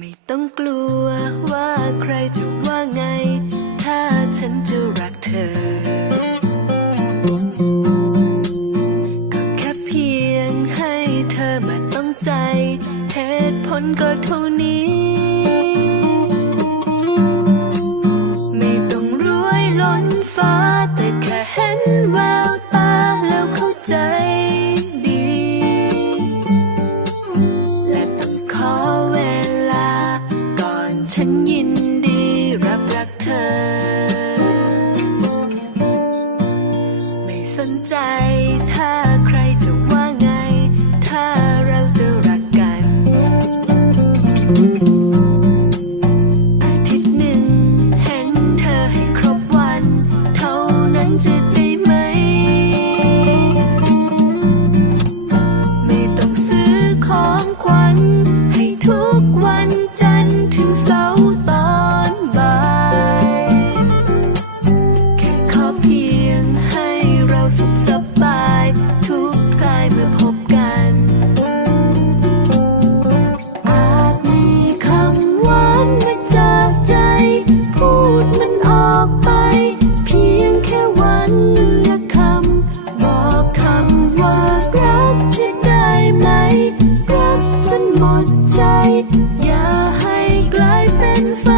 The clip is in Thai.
ไม่ต้องกลัวว่าใครจะว่าไง ถ้าฉันจะรักเธอ ก็แค่เพียงให้เธอมาต้องใจเหตุผลก็เท่านี้ and fly.